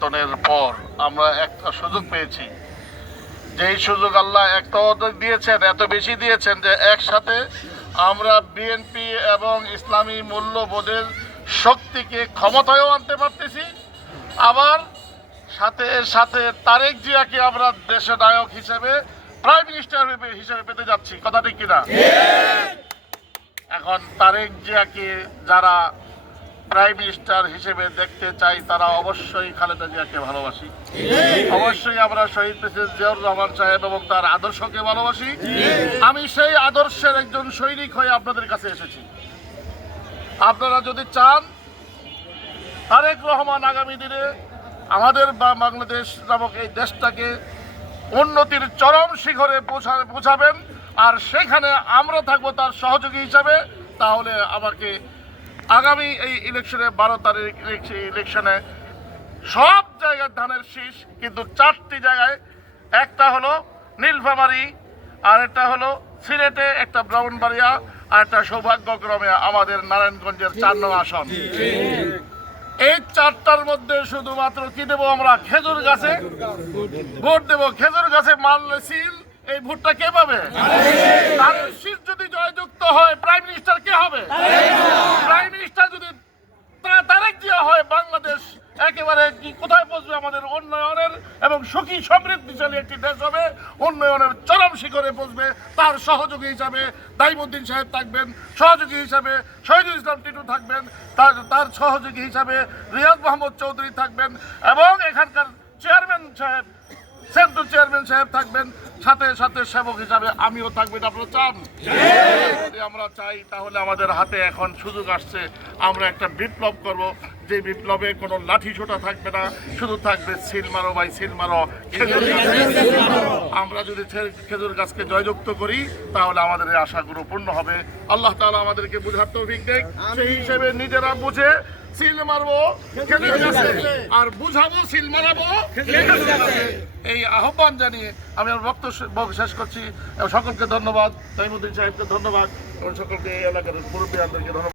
পরিবর্তনের পর আমরা একটা সুযোগ পেয়েছি। যেই সুযোগ আল্লাহ একটা অর্ধেক দিয়েছেন এত বেশি দিয়েছেন যে একসাথে আমরা বিএনপি এবং ইসলামী মূল্যবোধের শক্তিকে ক্ষমতায়ও আনতে পারতেছি। আবার সাথে সাথে তারেক জিয়াকে আমরা দেশের নায়ক হিসেবে প্রাইম মিনিস্টার হিসেবে পেতে যাচ্ছি। কথা ঠিক কিনা? এখন তারেক জিয়াকে যারা প্রাইম মিনিস্টার হিসেবে দেখতে চাই তারা অবশ্যই খালেদা জিয়াকে ভালোবাসি। অবশ্যই আমরা শহীদ প্রেসিডেন্ট জিয়াউর রহমান সাহেব এবং তার আদর্শকে ভালোবাসি। আমি সেই আদর্শের একজন সৈনিক হয়ে আপনাদের কাছে এসেছি। আপনারা যদি চান তারেক রহমান আগামী দিনে আমাদের বা- বাংলাদেশ নামক এই দেশটাকে উন্নতির চরম শিখরে পৌঁছা- পৌঁছাবেন। আর সেখানে আমরা থাকব তার সহযোগী হিসাবে। তাহলে আমাকে আগামী এই ইলেকশনে, বারো তারিখ ইলেকশনে সব জায়গায় ধানের শীষ, কিন্তু চারটি জায়গায়, একটা হলো নীলফামারি, আর একটা হলো সিলেটে একটা ব্রাহ্মণবাড়িয়া, আর একটা সৌভাগ্যক্রমে আমাদের নারায়ণগঞ্জের চার নং আসন। এই চারটার মধ্যে শুধুমাত্র কি দেবো আমরা? খেজুর গাছে। ভোট দেবো খেজুর গাছে মারলে সিল। এই ভোটটা কে পাবে তাদের শীত যদি জয়যুক্ত হয় প্রাইম মিনিস্টার কে হবে প্রাইম মিনিস্টার যদি তা- তারেক জিয়া হয় বাংলাদেশ একেবারে কোথায় পৌঁছবে আমাদের উন্নয়নের এবং সুখী সমৃদ্ধিশালী একটি দেশ হবে? উন্নয়নের চরম শিখরে পৌঁছবে তার সহযোগী হিসাবে দাইমুদ্দিন সাহেব থাকবেন, সহযোগী হিসাবে শহীদুল ইসলাম টিটু থাকবেন, তার তার সহযোগী হিসাবে রিয়াজ মোহাম্মদ চৌধুরী থাকবেন এবং এখানকার চেয়ারম্যান সাহেব সেন্ট্রাল চেয়ারম্যান সাহেব থাকবেন, সাথে সাথে সেবক হিসাবে আমিও থাকবেন আপনারা চান? আমরা চাই, তাহলে আমাদের হাতে এখন সুযোগ আসছে, আমরা একটা বিপ্লব করব। যে বিপ্লবে কোনো লাঠি ছোটা থাকবে না, শুধু থাকবে সিল মারো বাই সিল মারো আমরা যদি খেজুর গাছকে জয়যুক্ত করি, তাহলে আমাদের এই আশাগুলো পূর্ণ হবে। আল্লাহ তালা আমাদেরকে বুঝার তৌফিক দেখ। সেই হিসেবে নিজেরা বুঝে সিল মারবো। আর বুঝাবো, সিল মারাবো। এই আহ্বান জানিয়ে আমি আমার বক্তব্য শেষ করছি। সকলকে ধন্যবাদ। তাইমুদ্দিন সাহেবকে ধন্যবাদ। এবং সকলকে এই এলাকার মুরব্বীদেরকে ধন্যবাদ।